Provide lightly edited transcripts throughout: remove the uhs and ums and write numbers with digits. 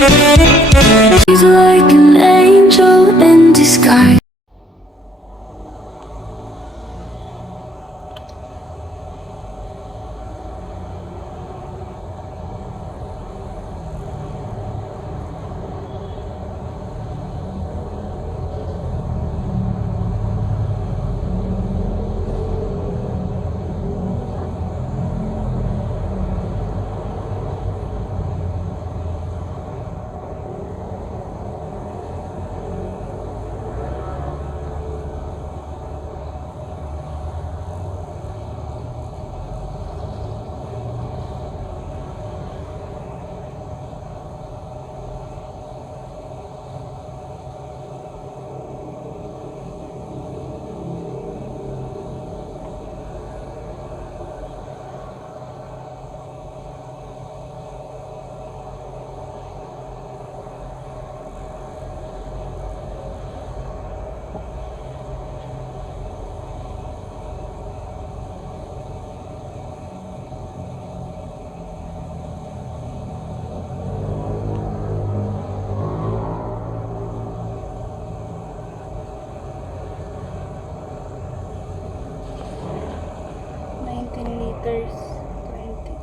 She's like an angel in disguise. Meters 20.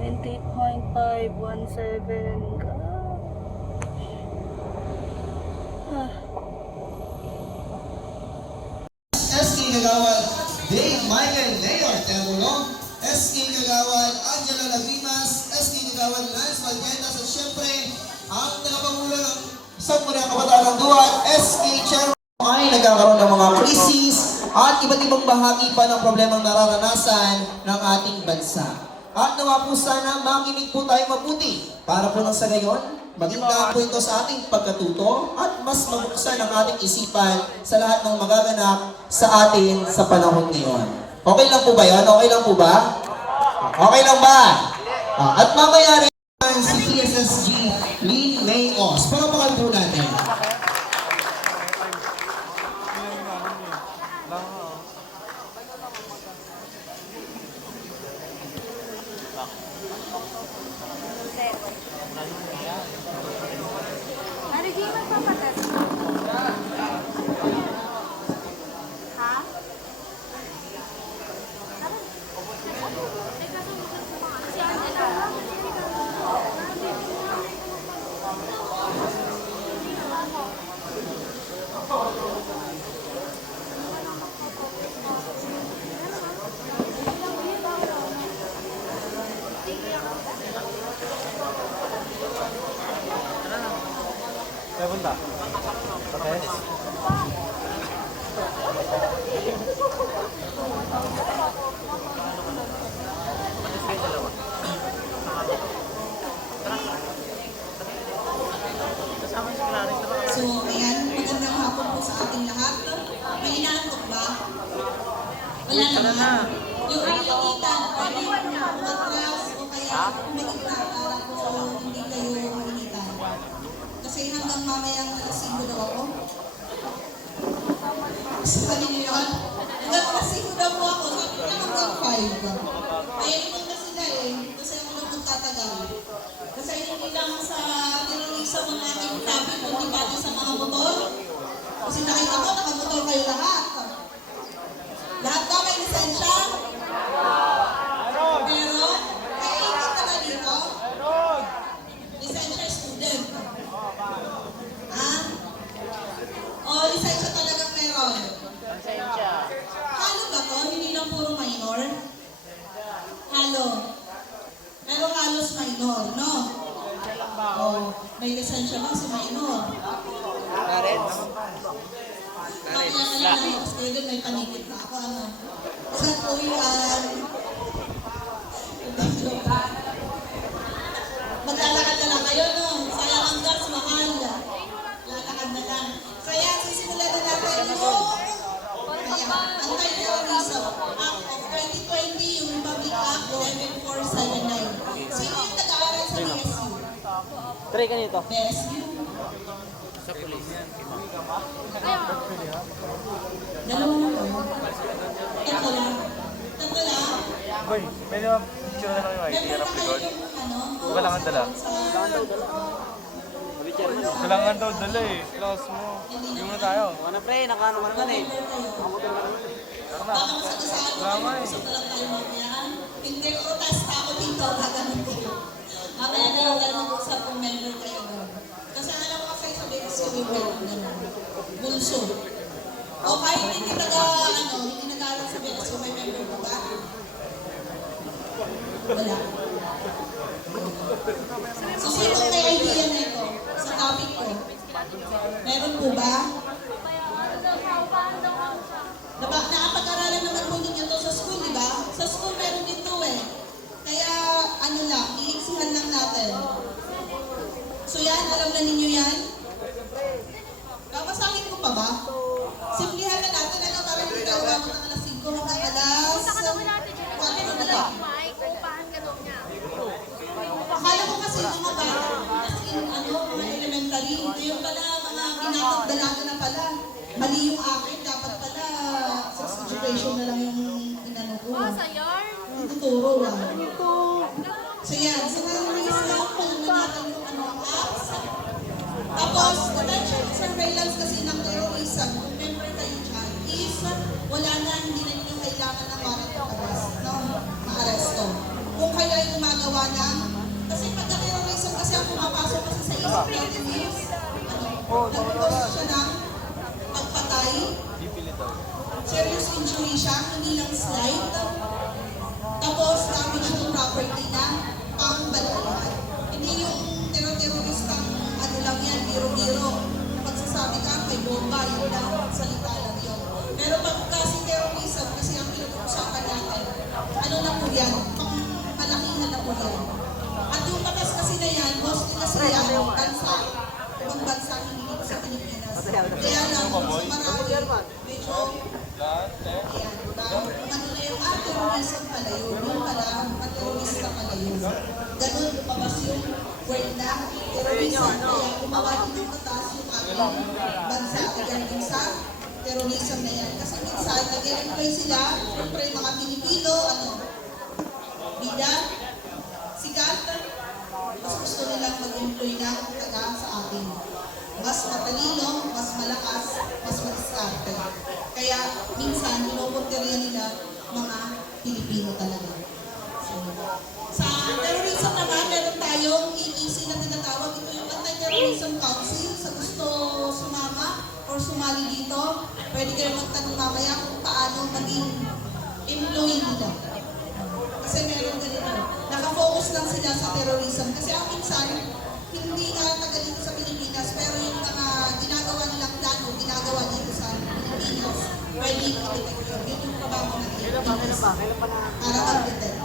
$20.517. SK Kagawad Dave Michael Mayor Temulo, SK Kagawad Angela Lagrimas, SK Kagawad Lance Valdetas, at syempre ang tagapangulo ng Sangguniang Kabataan ng Duat, SK Chairman ay nagkakaroon ng mga krisis at iba't ibang bahagi pa ng problemang nararanasan ng ating bansa. At nawa po sana makinig po tayo mabuti para po nang sa gayon, maging daan po ito sa ating pagkatuto at mas mabuksan ang ating isipan sa lahat ng magaganap sa atin sa panahon ngayon. Okay lang po ba yun? Okay lang po ba? Okay lang ba? At mamaya rin si PSSG Lynn May Os. Pagpapagal po natin. Punta. Okay. So, ayan, magandang hapon po sa ating lahat. May inaantok ba? Wala naman. Yung iniinitan, pwede matras o kaya kumikita para po hindi kayo mainitan. Kasi hanggang mamayang alas 5 daw ako. Sabi niyo yun? Hanggang alas 5 daw po ako. Sabi niya hanggang 5. Kaya inom na sila eh. Kasi ako na pong tatagal. Kasi hindi lang sa terorista ng aking topic, kundi pati sa mga motor. Kasi nakita ko, nakamotor kayo lahat. Lahat ka may lisensya? Meron? Kaya ikot ka na dito? Lisensya student. Ha? O lisensya talagang meron? Halo ba to? Hindi lang puro minor? Halo. Pero halos minor, no? O, may lisensya ba si minor? Parents. Mamaya na lang ako, kasi doon may panigit na ako, ano? Saan po yan? Maglalakad na lang kayo, no? Sayang ang gas, mahal. Lalakad na lang. Kaya sisimulan na natin yung Anti-Terrorism Act of 2020, yung Republic Act 11479. Sino yung nag-aaral sa BSU? Try ka nito. BSU? Sa pulis. Dalawa na to. Tatlo lang. Tatlo lang. Boy, may mga picture na lang yung ID. Member na kayo Record. ng ano? Kailangan dala. Sa Kailangan daw dala eh. Class mo. Yung na tayo. Ano pre, nakaano ka naman eh. Tara na. baka masagasaan ko Tama kayo. eh. Gusto na lang tayo mamaya. Hindi, protest ako dito. Gaganon kayo. Mamaya na lang ganun sa kung member kayo doon. Kasi alam ko kayo sa BSU yung gano'n. Bulso. O kahit hindi nag-aaral sa BSU, may member ko ba? Wala. So, sino may idea na ito sa topic ko? Meron po ba? Nakapag-aralan naman po ninyo to sa school, di ba? Sa school meron din to eh. Kaya, iiksihan lang natin. So yan, alam na ninyo yan? Babasahin ko pa ba? Simplihan na natin, para hindi tayo umabot ng alas 5 hanggang alas 4 na lang. Akala ko kasi mga bata, as in, mga elementary, ngayon pala, mga pinapagdalaga na pala. Mali yung akin, dapat pala, sex education na lang yung inano ko. Tuturo lang. So yan, sa nanonood na kung natin yung apps. Tapos, potential surveillance kasi ng terrorism, kung member kayo dyan, is wala na, hindi na ninyo kailangan ng warrant of arrest, no? Ma-arresto. Kung kayo ay gumagawa ng, kasi pagka-terrorism kasi ang pumapasok kasi sa isip natin is, nag-cause siya ng pagpatay, serious injury siya, hindi lang slight, tapos damage to property na pang-balayan. Hindi yung terroristang lang yan, biro-biro. Pagsasabi ka, may bomba, yun lang, salita lang yun. Pero pag kasi terrorism, kasi ang pinag-uusapan natin, ano na po yan, malakihan na po yan. At yung batas kasi na yan, mostly kasi yan, bansa, ibang bansa, hindi dito sa Pilipinas. Kaya lang, sa Marawi, medyo, ayan, ano na yung terrorism pala yun, yung pala, terrorista pala yun. Ganun, lumabas yung word na terrorism. Kaya gumawa din ng batas yung ating bansa regarding sa terrorism na yan. Kasi minsan, nag-employ sila, siyempre mga Pilipino, bida, sikat, mas gusto nilang mag-employ ng taga sa atin. Mas matalino, mas malakas, mas madiskarte. Kaya minsan, pinopunteriya nila mga Pilipino talaga. So, sa terrorism naman, meron tayong EEC na tinatawag. Ito yung Anti-Terrorism Council. Sa gusto sumama or sumali dito, pwede kayo magtanong mamaya kung paano maging employee nila. Kasi meron ganito. Nakafocus lang sila sa terrorism. Kasi ang minsan, hindi nga taga dito sa Pilipinas, pero yung mga ginagawa nilang plano, ginagawa dito sa Pilipinas, pwede i-detect yun. Yun yung trabaho ng Pilipinas. Para mag-detect.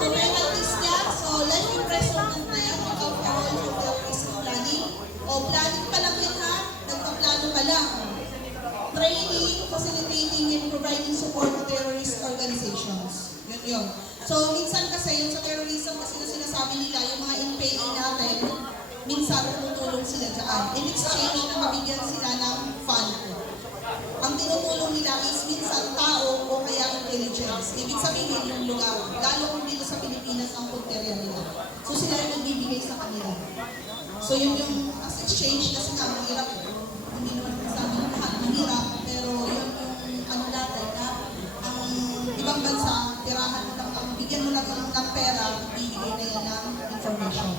So, penalties niya. So, life imprisonment na yan without parole for terrorism planning. O, planning pa lang yun ha. Nagpa-plano pa lang. Training, facilitating, and providing support to terrorist organizations. Yun yun. So, minsan kasi yun sa terrorism kasi na sinasabi nila, yung mga NPA natin, minsan tumutulong sila dyan. In exchange na mabigyan sila ng fund. Ang tinutulong nila is minsan tao o kaya intelligence. Ibig sabihin yung lugar. Lalo kung dito sa Pilipinas ang punterya nila. So sila yung nagbibigay sa kanila. So yun yung as exchange kasi nga mahirap. Hindi naman sa amin lahat mahirap. Pero yun yung ano natin na ang ibang bansa, tirahan mo lang, bigyan mo lang ng pera, bibigay na yan ng information.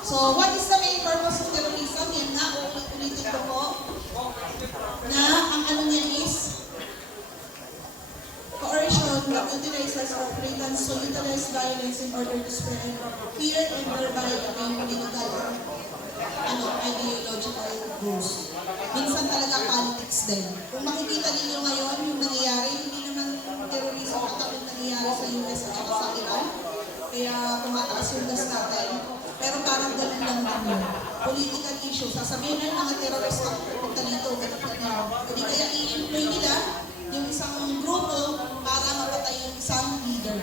So what is the main purpose of terrorism? Yan nga, ulit-ulitin ko po. Na ang ano niya is coercion that utilizes or pretends to utilize violence in order to spread fear and thereby attain political ideological goals. Minsan talaga politics din. Kung makikita ninyo ngayon yung nangyayari, hindi naman terrorism attack yung nangyayari sa US at saka sa Iran. Kaya tumataas yung gas natin. Pero parang ganun lang naman. Political issue. Sasabihin na ng mga terorista pupunta dito, ganun na. Hindi kaya i-employ nila yung isang grupo para mapatay yung isang leader.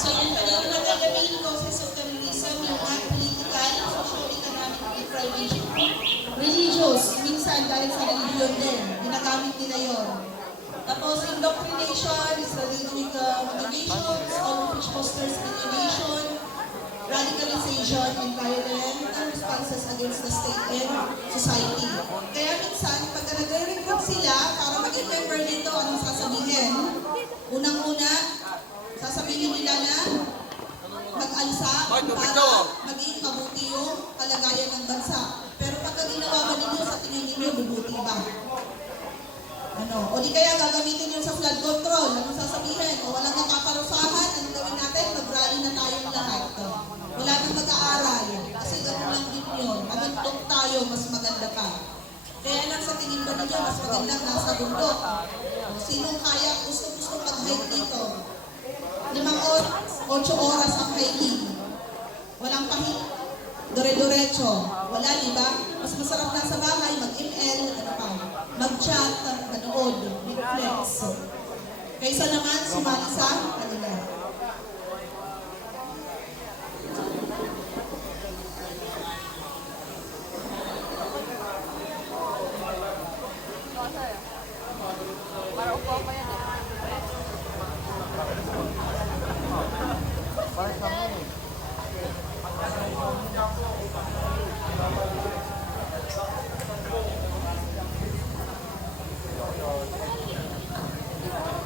So yan pa rin naman ang main causes of terrorism, yung political, socio-economic deprivation, religious, minsan dahil sa religion din, ginagamit nila yon. Tapos indoctrination is related with motivations, all of which fosters innovation, radicalization, and violent responses against the state and society. Kaya minsan, pag nagre-recruit sila para maging member dito, anong sasabihin? Unang-una, sasabihin nila na mag-alsa para maging mabuti yung kalagayan ng bansa. Pero pagka ginawa ba ninyo, sa tingin ninyo, bubuti ba? Ano? O di kaya gagamitin yun sa flood control. Anong sasabihin? O walang nakaparusahan, anong gawin natin? Mag-rally na tayong lahat. Wala nang mag-aaral. Kasi gano'n lang din yun. Maguntok tayo, mas maganda pa. Kaya lang sa tingin ba ninyo, mas magandang nasa bundok. Sinong kaya gusto mag-hike dito? 5 oras, 8 oras ang hiking. Walang pahit. Dore-dorecho. Wala, di ba? Mas masarap na sa bahay, mag-ML, ano pa, mag-chat, manood, Netflix. Kaysa naman, sumali sa kanila.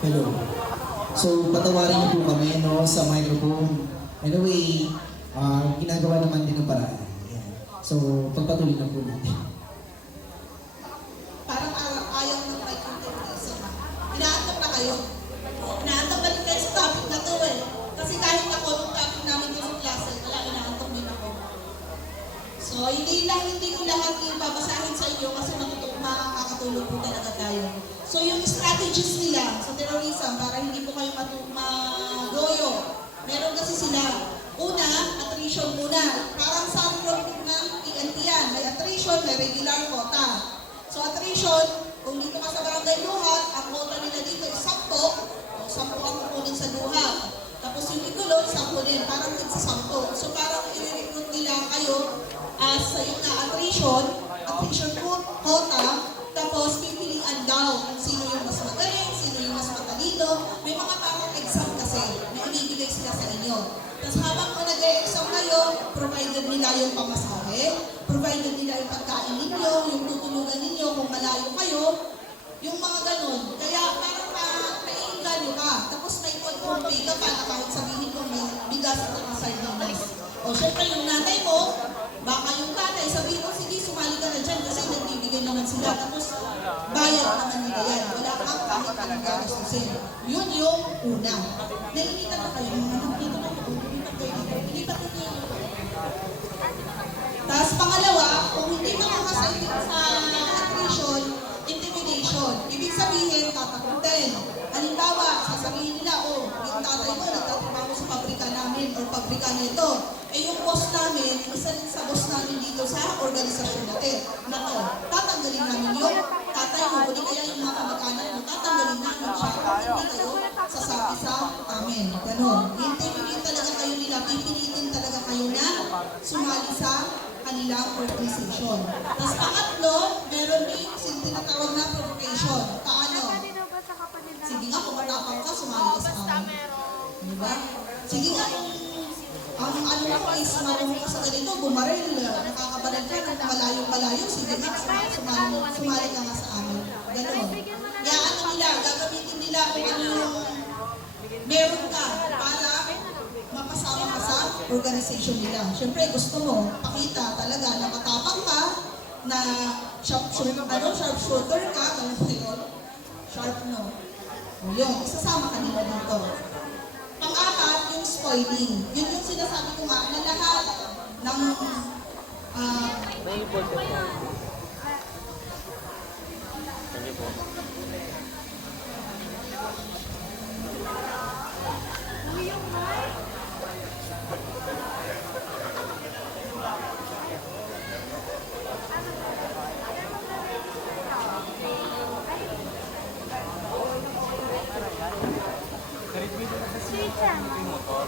Hello. So, patawarin niyo po kami no, sa microphone. Anyway, ginagawa naman din ng paraan. Ayan. So, pagpatuloy na po natin. Parang ayaw ng right interpretation. Inaantap na kayo. Inaantap na rin kayo sa topic na to eh. Kasi kahit ako, nung topic namin dito sa klase, wala, inaantap din ako. So, hindi ko lahat ibabasahin sa inyo kasi makakatulog po talaga tayo. So, yung strategies nila sa terrorism, para hindi po kayo magoyo, meron kasi sila. Una, attrition muna. Parang sa group ng PNP yan. May attrition, may regular quota. So, attrition, kung dito ka sa barangay Luhat, ang quota nila dito is 10. O, 10 ang kukunin sa Luhat. Tapos yung Igulon, 10 din. Parang tig sa 10. So, parang i-recruit nila kayo as yung attrition quota, tapos pipilian daw kung sino yung mas magaling, sino yung mas matalino. May mga parang exam kasi na ibibigay sila sa inyo. Tapos habang nag-e-exam kayo, provided nila yung pamasahe, provided nila yung pagkain ninyo, yung tutulugan ninyo kung malayo kayo, yung mga ganun. Kaya parang naiinganyo ka. Tapos may pag-compay ka pa na kahit sabihin kung may bigas at mga sardinas. O syempre yung nanay mo, baka yung tatay, sabihin mo, sige, sumali ka na dyan kasi nagbibigay naman sila. Tapos, bayad naman nila yan. Wala kang kahit anong gagastusin. Yun yung una. Nainitan na kayo. Dito na yun. Initan na yun. Tapos, pangalawa, kung hindi makakasalit sa attrition, intimidation. Ibig sabihin, tatakutin. Halimbawa, sasabihin nila, oh, yung tatay mo, nagtatrabaho sa pabrika namin or pabrika nito. Eh yung boss namin, isa din sa boss namin dito sa organisasyon natin. Nato, tatanggalin namin yung tatay mo, hindi kaya yung mga kamag-anak mo, tatanggalin namin siya kung hindi kayo sasabi sa amin. Ganon. Intimidate talaga kayo nila, pipilitin talaga kayo na sumali sa kanilang organization. Tapos pangatlo, meron din tinatawag na provocation. Paano? Sige nga, kung matapang ka, sumali ka sa amin. Diba? Sige nga, ang ano mo is marunong ka sa ganito, bumaril, nakakabaril ka ng malayo-malayo, sige nga, sumali ka nga sa amin. Ganon. Kaya ano nila, gagamitin nila kung ano yung meron ka para mapasama ka sa organization nila. Siyempre, gusto mo, pakita talaga na matapang ka, na sharpshooter ka, ganun sa'yo, sharp no. O yun, isasama ka nila dito. Pang-apat, yung spoiling. Yun yung sinasabi ko nga na lahat ng May report ko. Thank you po.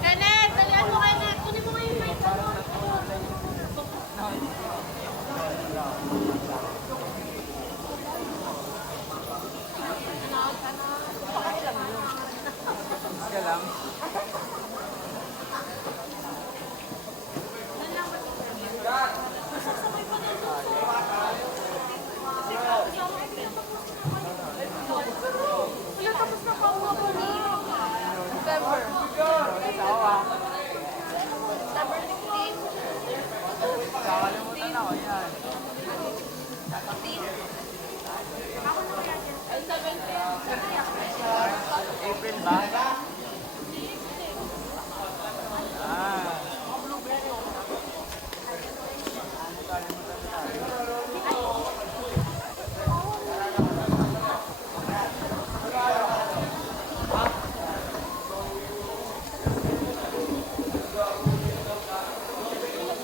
Kenneth, dalihan mo Kenneth. Kunin mo nga yung mic. Ka lang. Wala, tapos na kauha ko na. September. September 16. Kakalimutan ako yan. 16. Ako na kaya dyan. Ay, 17. April ba? Ah.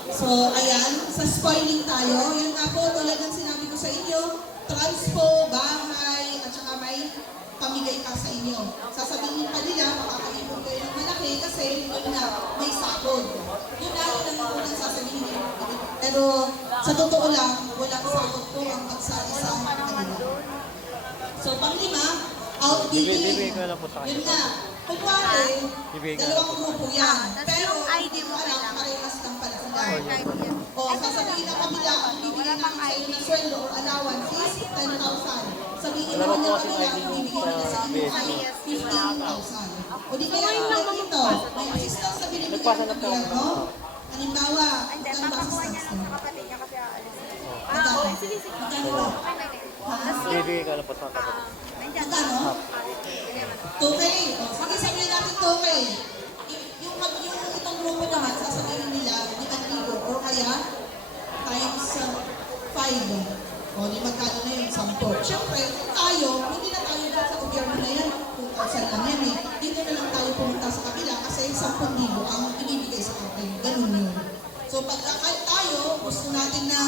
So, ayan, sa spoiling tayo. Yan nga po, tulad ng sinabi ko sa inyo, transpo, bahay, at saka may pamigay ka sa inyo. Sasabihin pa nila, makakaipon kayo ng malaki kasi yun na, may sakod. Yun na, yun ang unang sasabihin nila. Pero sa totoo lang, walang sakod po ang pagsa-isa kanila. So, panglima, outbidding. Bibigay ko na po sa kanya. Yun nga, kunwari, Bibigay ko na dalawang po. grupo yan. Tapos Pero, yung ID mo alam, kailangan. parehas lang pala sila. Kahit yan. O, sasabihin na kabila, ang bibigyan natin sa inyo ng sweldo or allowance is 10,000. Sabihin naman ng kabila, ang bibigyan nila sa inyo ay 15,000. O di kaya ulit dito, may assistance na binibigyan Nagpasa ng na po kabila, ako. no? Halimbawa, Hindi, magkano ba papakuha niya assistance lang mo? sa kapatid niya kasi aalis. Magkano? Sige, sige. Magkano ba? Tapos Bibigay ko na po sa kanya. nandiyan. Magkano? Bigyan mo na. 2K. O, sige, sabihin natin 2K. Yung itong grupo naman, sasabihin nila, 5,000 or kaya times 5. O, di magkano na yung 10. Siyempre, tayo, hindi na tayo dyan sa gobyerno na yan. 2,000 lang yan eh. Dito na lang tayo pumunta sa kabila kasi 10,000 ang ibibigay sa atin. Ganun yun. So, pagka kahit tayo, gusto natin na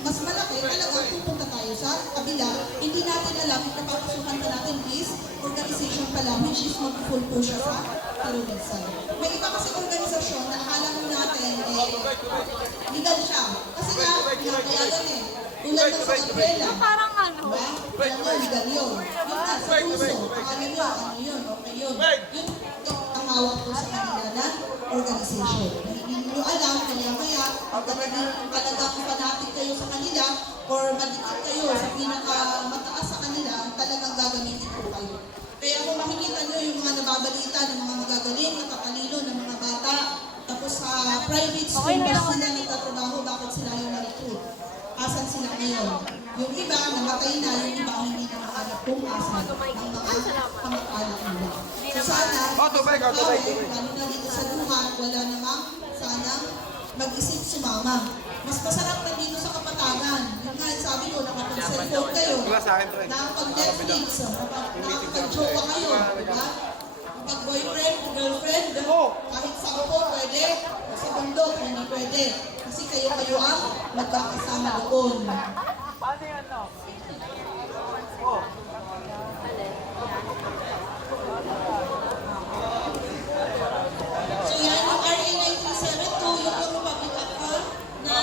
mas malaki, talagang pupunta tayo sa kabila. Hindi natin alam, yung kapapasukan pa natin is organization pala, which is mag-full po siya sa terrorism. May iba kasi organisasyon na akala mo natin, legal siya. Kasi nga, pinapayagan eh. Tulad ng sa umbrella. Parang ano. Diba? Alam nyo, legal yun. Yung nasa puso, akala nyo, ano yun, okay yun. Yun, ang hawak po sa kanila na organization. Hindi nyo alam, maya-maya, kung talagang panatig kayo sa kanila, or madikit kayo sa pinakamataas sa kanila, talagang gagamitin po kayo. Kaya kung makikita nyo yung mga nababalita ng mga magagaling, natatalino ng mga bata, tapos sa private school ba sila nagtatrabaho, bakit sila yung na-recruit? Asan sila ngayon? Yung iba, namatay na, yung iba hindi na makahanap kung asan ng mga kamag-anak nila. So sana, lalo na dito sa luha, wala namang sana mag-isip sumama. Mas masarap na dito sa Kapatagan. Yung nga, sabi ko, nakapag-cellphone kayo, nakapag-Netflix, nakapag-jowa kayo, diba? Kapag-boyfriend, girlfriend, kahit sa po pwede, sa bundok, hindi pwede. Kasi kayo ang magkakasama doon. Paano yan, no? So yan yung RA 9372, yung Republic Act na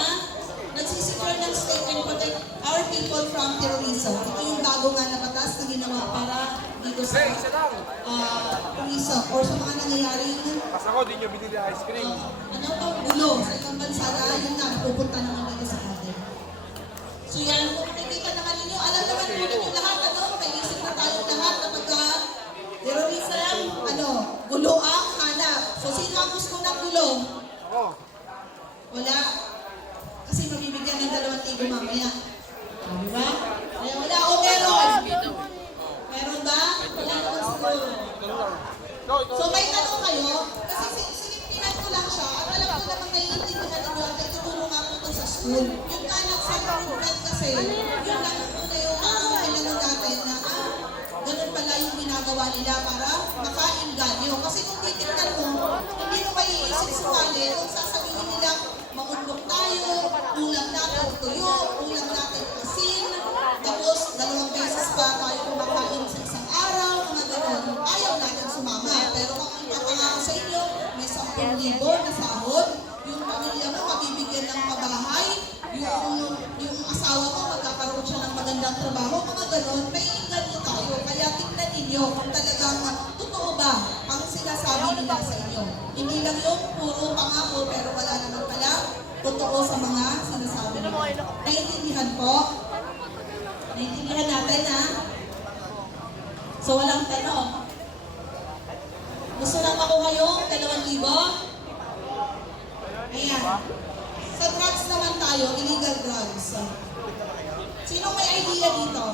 nagsisecure ng state and protect our people from terrorism. Ito yung bago nga na batas na ginawa para dito sa tourism or sa mga nangyayari yung Pas ako, di nyo binili ice cream. ano to, gulo sa ibang bansa na yun na napupunta naman dito sa atin. So yan, kung makikita naman ninyo, alam naman po ninyo lahat, ano, may isip na tayo lahat na pagka terrorism, ano, gulo ang hanap. So sino ang gusto Ako. Wala. Kasi mabibigyan ng 2,000 mamaya. Diba? Kaya wala o meron? Meron ba? Wala naman siguro. So may tanong kayo, kasi siniptinan ko lang siya, at alam ko namang naiintindihan ninyo at nagtuturo nga po ito sa school. Yung anak sa improvement kasi, yun lang muna yung kailangan natin na ganun pala yung ginagawa nila para makainganyo. Kasi kung titignan mo, hindi mo maiisip sumali kung sasabihin nila, maunlok tayo, ulam natin tuyo, ulam natin asin, tapos 2 beses pa tayo kumakain sa isang araw, mga ganun. Ayaw natin sumama. Pero kung ang ipapangako sa inyo, may 10,000 na sahod, yung pamilya mo mabibigyan ng pabahay, yung asawa mo magkakaroon siya ng magandang trabaho, mga ganun, may inganyo tayo. Kaya tingnan ninyo kung talagang totoo ba ang sinasabi nila sa inyo. Hindi lang yung puro pangako pero wala naman pala totoo sa mga sinasabi nila. Naiintindihan po? Naiintindihan natin ha? So walang tanong. Gusto lang ako ngayong 2,000? Ayan. Sa drugs naman tayo, illegal drugs. Sino may idea dito?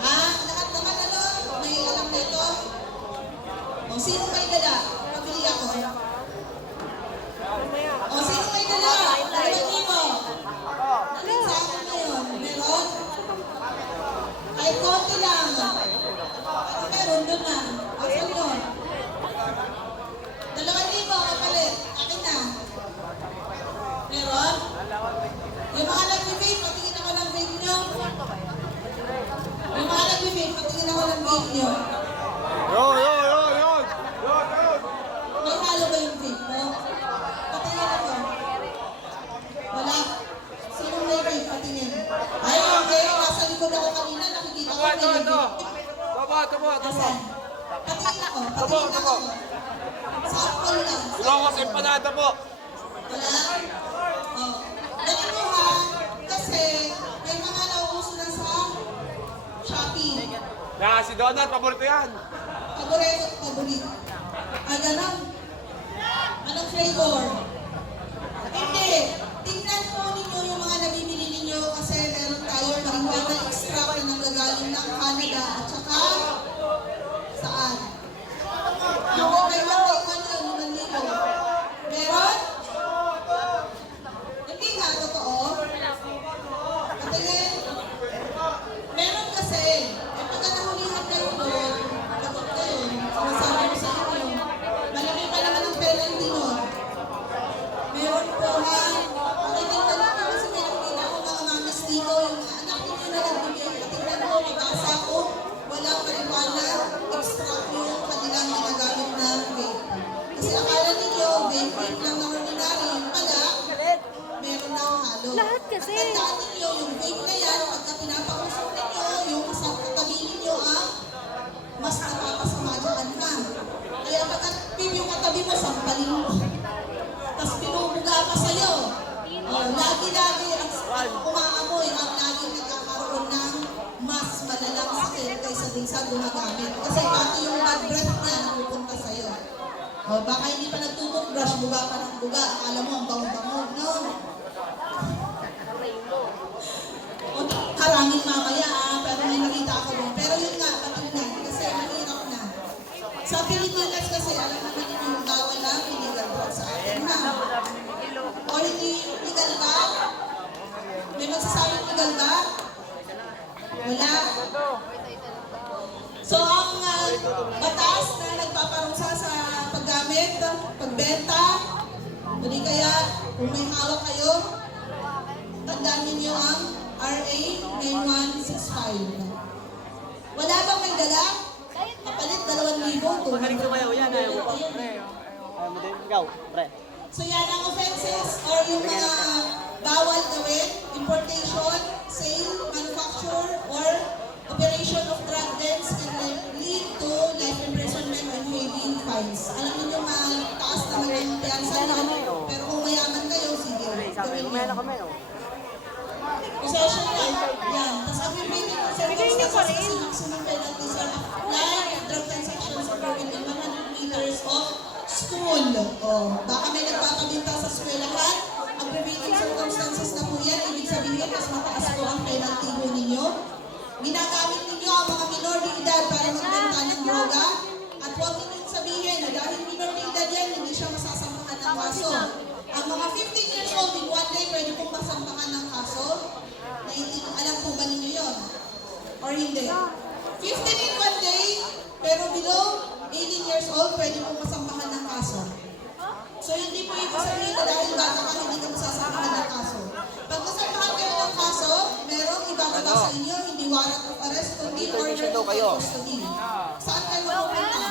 Ha? Lahat naman ano? May alam na ito? O, sino may dala? Pabili ako. O, sino may dala? 2,000. Natin sa akin ngayon. Meron? Kahit konti lang. At meron doon na. Asan yun? 2,000 kapalit. Akin na. Meron? Yung mga nag-vape, patingin ako ng vape nyo. Yung mga nag-vape, patingin ako ng vape nyo. Yun! May halo ba yung vape mo? Patingin ako. Wala. Sino may vape? Patingin. Ay, okay. Nasa likod ako kanina. Nakikita ko may vape. Tabo. Asan? Patingin ako. Patingin ako. Sample lang. Wala ko sa empanada po. Wala? Oh. Ganito ha. Kasi may mga nauuso na sa Shopee. Si Donald, paborito yan. Paborito. Ganon. Anong flavor? Hindi. Tingnan po ninyo yung mga nabibili ninyo kasi meron tayong marijuana extract na nanggagaling ng Canada at saka saan? Yung magkaiwag yung 5,000. Meron? Hindi nga, totoo. Patingin. Meron kasi. Pagka nahulihan kayo doon, pagod kayo, sinasabi ko sa inyo, malaki pa naman ang penalty nun. Meron po ha. Pakitingnan ko kasi may nakikita ko mga mamis dito, yung mga anak ninyo na nagbibigay. Patingnan ko, magkasa ko, walang marijuana, extract yung kanilang ginagamit na vape. Kasi akala ninyo, vape lang na ordinary, yung pala, meron na halo. Lahat kasi. At tandaan ninyo, yung vape na yan, pagka pinapausap ninyo, yung sa katabi ninyo mas napapasama dyan ka. Kaya pagka yung katabi mo, sampalin mo. Tapos pinubuga pa sa'yo. Lagi-lagi ang umaamoy ang laging nagkakaroon ng mas malalang sakit kaysa din sa gumagamit. Kasi pati yung bad breath niya napupunta sa'yo. Baka hindi pa nagtututbrush, buga pa ng buga. Akala mo ang bango-bango, no? O karangin mamaya pero may nakita ako doon. Pero yun nga, patingnan, kasi mahirap na. Sa Pilipinas kasi, alam naman yung bawal lang, illegal drugs sa atin, ha? O hindi legal ba? May magsasabing legal ba? Wala. So, ang batas na nagpaparusa sa paggamit, pagbenta, o di kaya, kung may hawak kayo, tandaan ninyo ang RA 9165. Wala bang may dala? Kapalit 2,000. Magaling sumayaw yan. Ayaw ko pa. Ikaw, pre. So yan ang offenses or yung mga bawal gawin, importation, sale, manufacture, or operation of drug dens can lead to life imprisonment and heavy fines. Alam niyo mataas naman ang piyansa nun, pero kung mayaman kayo, sige, gawin niyo. Possession yan. Yan. Tapos ang remaining circumstances kasi maximum penalties are applied if drug transactions occur within 100 meters of school. criminal. Baka may nagpapabinta sa eskwelahan. Aggravating circumstances na po yan. Ibig sabihin, mas mataas po ang penalty po ninyo. Ginagamit ninyo ang mga minor de edad para magbenta ng droga. At huwag ninyong sabihin na dahil minor de edad yan, hindi siya masasampahan ng kaso. Ang mga 15 years old, in one day, pwede pong masampahan ng kaso. Alam po ba ninyo yun? Or hindi? 15 in one day, pero below 18 years old, pwede pong masampahan ng kaso. So hindi po ibig sabihin na dahil bata ka, hindi ka masasampahan ng kaso. Pag masampahan kayo ng kaso, merong ibababa sa inyo, hindi warrant of arrest, kundi order of custody. Saan kayo pupunta?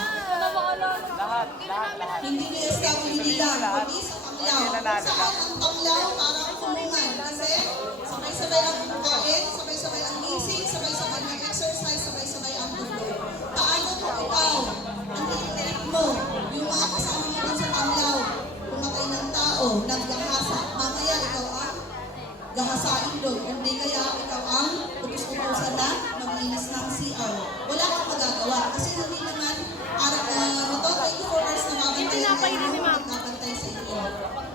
Hindi ni SWD lang, kundi sa Panglao. Saan ang Panglao parang kulungan? Kasi sabay-sabay ang kain, sabay-sabay ang gising, sabay-sabay ang exercise, sabay-sabay ang tulog. Paano mo ikaw, ang tinitirip mo, yung mga kasama mo dun sa Panglao, pumatay ng tao, naggahasa, mamaya ikaw ang gahasain doon, hindi kaya ikaw ang upos-uposan na maglinis ng CR. Wala kang magagawa kasi hindi naman 24 hours na mabantayan kayo nagbantay sa inyo.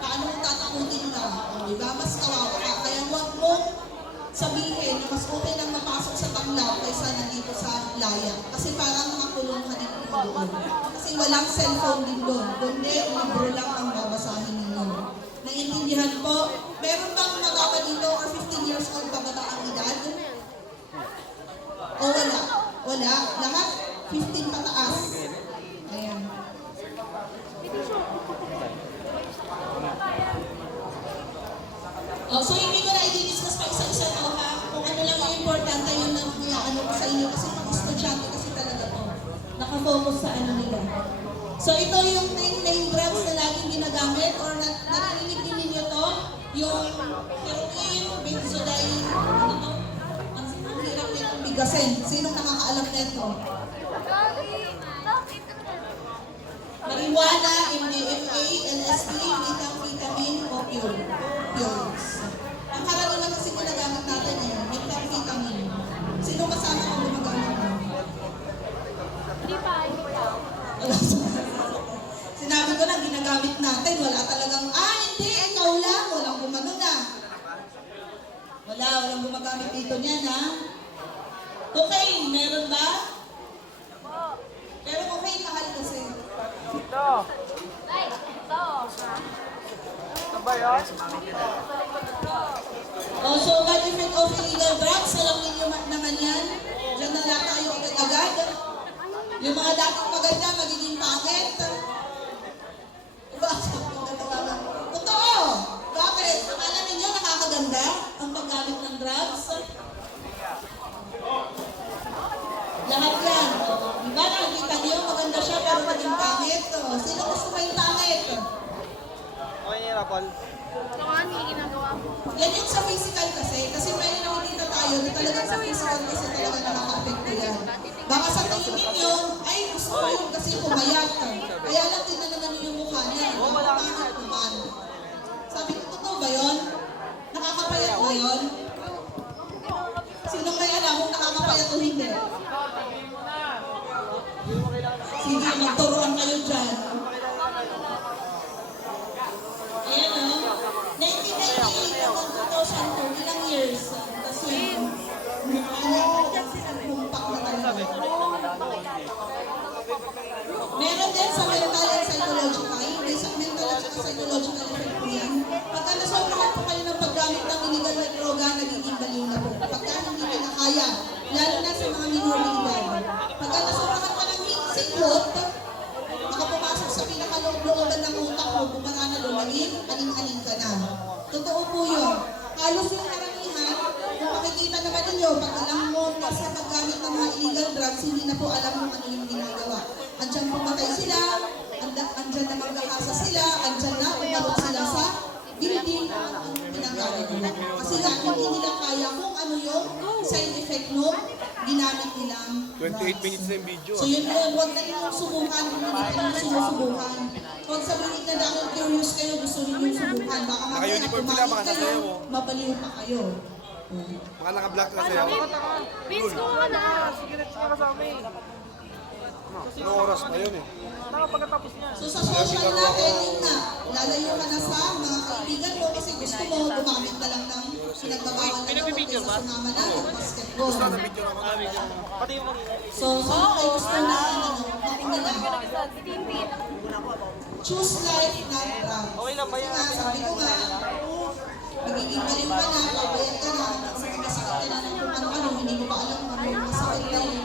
Paano mo tatakutin na? Diba? Mas kawawa ka. Kaya huwag mong sabihin na mas okay lang mapasok sa Panglao kaysa nandito sa Laya. Kasi parang nakakulong ka din doon. Kasi walang cellphone din doon. Kundi libro lang ang babasahin ninyo. Naiintindihan po? Meron bang magawa dito or 15 years old pababa ang edad? O wala? Wala? Lahat 15 pataas. Ayan. So hindi ko na i-discuss pa isa-isa to ha. Kung ano lang yung importante yun lang ano ko sa inyo kasi pag estudyante kasi talaga to. Nakafocus sa ano nila. So ito yung main drugs na laging ginagamit or narinig din ninyo to. Yung heroin, benzodiazepine, ano to? Ang hirap nitong bigasin. Sinong nakakaalam nito? Marijuana, MDMA, LSD, methamphetamine, opioids. Ang karaniwan kasi ginagamit natin ngayon, methamphetamine. Sino kasama ang gumagamit mo? Hindi pa. Sinabi ko na ginagamit natin, wala talagang, hindi, ikaw lang, walang gumano na. Walang gumagamit dito niyan, ha? Cocaine, meron ba? Pero cocaine, mahal kasi. Ito. Ito. Ito ba yun? So, bad effect of illegal drugs, alam ninyo naman yan. Diyan na lang tayo agad-agad. Yung mga dating maganda, magiging pangit. Totoo! Bakit? Alam ninyo, nakakaganda ang paggamit ng drugs. Lahat yan. Diba nakikita niyo, maganda siya pero maging pangit. Sino gusto ba yung pangit? Okay niya, Rapol. Ito nga, hindi ginagawa mo. Yan yung sa physical kasi may nakikita tayo na talagang sa physical kasi talaga nakaka-apekto yan. Baka sa tingin ninyo, ay gusto ko yun kasi pumayat. Kaya lang din na naman yung mukha niya. Pangit naman. Sabi ko, totoo ba yun? Nakakapayat ba yun? Sinong may alam kung nakakapayat o hindi? Sige, magturuan kayo dyan. Ayan o. 1998 hanggang 2004, ilang years? Tapos yun, humpak na talaga. Meron din sa mental and psychological. Hindi sa mental at psychological effect po yan. Pagka nasobrahan po kayo ng paggamit ng illegal na droga, nagiging baliw na po. Pagka hindi nyo na kaya, lalo na sa mga minor de edad. Pagka nasobrahan ka ng siklot, makapumasok sa pinakalooban ng utak mo, bumara na lumalim, aning-aning ka na. Totoo po yun. Halos yung karamihan, kung makikita naman ninyo, pag alam mo na sa paggamit ng mga illegal drugs, hindi na po alam mo ano yung ginagawa. Andyan pumatay sila, andyan na magkakasa sila, andyan na pumarot sila sa building ang pinanggawa nila. Kasi nga, hindi nila kaya kung ano yung side effect no, ginamit nilang 28 minutes na yung video. So yun yun, huwag na ninyong subukan kung hindi ka nyo sinusubukan. Huwag sabihin na dahil curious kayo, gusto ninyong subukan. Baka mamaya Naka-uniform sila, mga kumain kayo, sasayaw mo. mabaliw pa kayo. Mga naka-black na sa'yo. Vince, kuha ka na. Sige na, sige ka sa amin. Anong oras pa yun eh? So sa social natin, yun na, lalayo ka na sa mga kaibigan mo kasi gusto mo gumamit na lang ng pinagbabawal na gamot kaysa sumama na ng basketball. So sino kayo gusto na mauna na? Choose life, not drugs. Kasi nga, sabi ko nga, magiging baliw ka na, babayad ka na, sakit ka na ng kung ano-ano, hindi mo pa alam kung ano yung masakit na yun.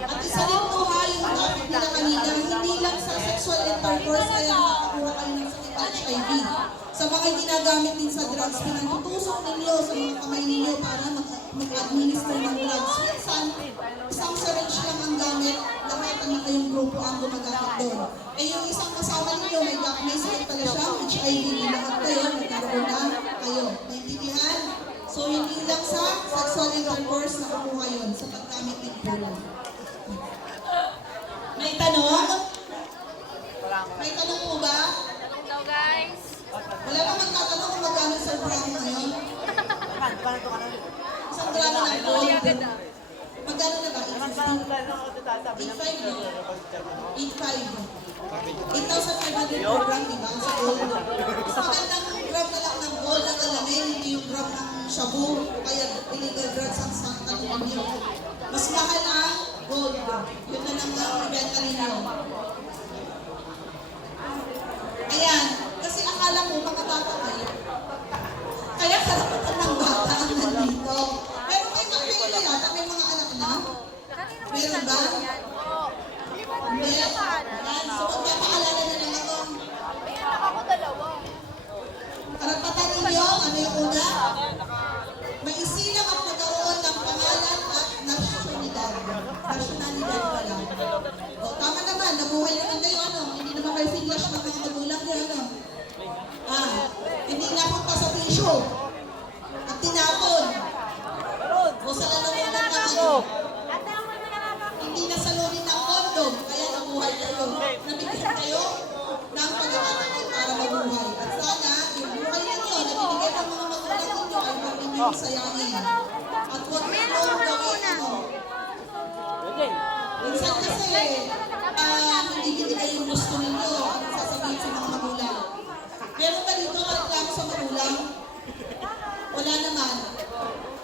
At isa rin to ha, yung topic nila kanina, hindi lang sa sexual intercourse kaya makakuha kayo ng sakit HIV. Sa mga ginagamit din sa drugs, pinatutusok ninyo sa mga kamay ninyo para mag-administer ng drugs. Minsan, isang syringe lang ang gamit, lahat na kayong grupo ang gumagamit doon. Eh yung isang kasama ninyo, may sakit pala siya, HIV, lahat kayo, nagkaroon na kayo. Naintindihan? So hindi lang sa sexual intercourse na kukuha yun sa paggamit ng pulong. May tanong? May tanong po ba? Hello guys. Wala bang magtatanong kung magkano sa brand ngayon? Isang gramo ng gold. Magkano na ba? 8.5 no? 8.5 per gram, di ba? Sa gold. Mas magandang gram na lang ng gold ang alamin, hindi yung gram ng shabu. Kaya illegal drugs ang tanong niyo. Mas mahal ang gold. Yun na lang ang ibenta ninyo. Ayan. Kasi akala mo makabata kayo. Kaya karapatan ng bata ang nandito. Pero may yata, may mga anak na. Meron ba? Hindi. Ayan. So, magpapaalala na lang ako. May anak ako dalawa. Karapatan ninyo, ano yung una? Maisilang at nagkaroon ng pangalan at nasyonalidad. Nasyonalidad pala. O, tama naman, nabuhay naman kayo, ano? Hindi naman kayo finish ng mga magulang kayo, ano? Hindi napunta sa tissue. At tinapon. O sa lalamunan ng ano? Hindi nasalunin ng kondom, kaya nabuhay kayo. Nabigyan kayo ng pagkakataon para mabuhay. At sana, yung buhay ninyo, nabibigyan ng mga magulang ninyo, ay huwag ninyong sayangin. At huwag ninyong gawin, ano? Minsan kasi, hindi binigay yung gusto ninyo at sasabihin sa mga magulang. Meron ba dito reklamo sa magulang? Wala naman.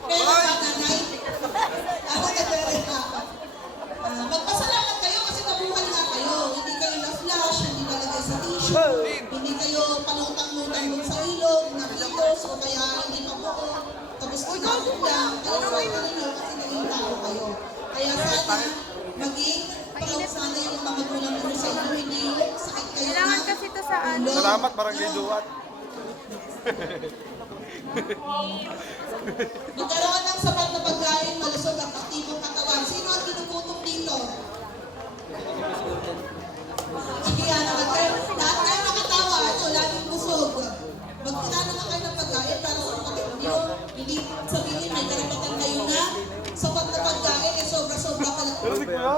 Pero sa nanay, ako nagre-reklamo. Magpasalamat kayo kasi nabuhay nga kayo. Hindi kayo na-flash, hindi nalagay sa tissue, hindi kayo panutang-lutang dun sa ilog, nakilos, o kaya hindi pa po. Tapos tinapon lang, kaya swerte ninyo kasi naging tao kayo. Kaya sana, maging proud sana yung mga magulang ninyo sa inyo, hindi sakit kayo Kailangan na kasi ito sa ano. Salamat, Barangay Duwat. magkaroon ng sapat na pagkain, malusog at aktibong katawan. Sino ang ginugutom dito? Kaya naman kayo, lahat kayo nakatawa, ano, laging busog. Magtira naman kayo ng pagkain para sa kapatid niyo. Hindi sabihin may karapatan kayo na sapat na pagkain, eh sobra-sobra pala.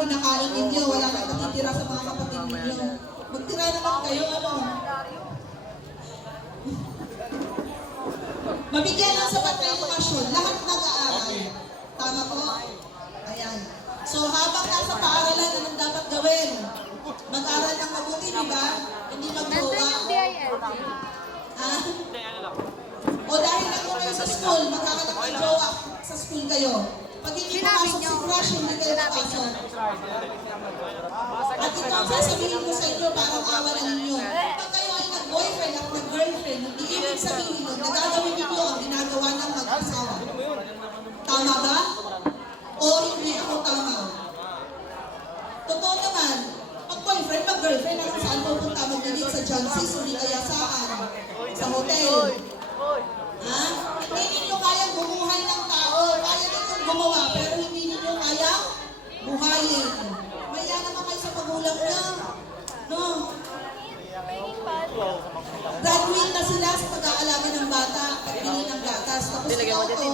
Kinakain ninyo, wala nang natitira sa mga kapatid ninyo. Magtira naman kayo, ano. Mabigyan ng sapat na edukasyon, lahat nag-aaral. Tama po? Ayan. So habang nasa paaralan, anong dapat gawin? Mag-aral ng mabuti, di ba? Hindi Nandun magjowa. yung DILG. Ha? O dahil nandun kayo sa school, magkakalang ng jowa sa school kayo. Pag hindi pumasok si crush, hindi kayo papasok. At ito ang sasabihin ko sa inyo para maawalan ninyo. Pag kayo ay nag-boyfriend at nag-girlfriend, hindi ibig sabihin nun, nagagawin ninyo ang ginagawa ng mag-asawa. Tama ba? O hindi ako tama? Totoo naman, pag boyfriend, mag-girlfriend, nasa saan pupunta mag-date sa Johnson's, hindi kaya saan? Sa hotel. Ha? Hindi ninyo kayang bumuhay ng tao. Kaya ninyong gumawa, pero hindi ninyo kayang buhayin. Maya naman kayo sa magulang niyo. No? Graduate na sila sa pag-aalaga ng bata, pagbili ng gatas. Tapos ikaw to,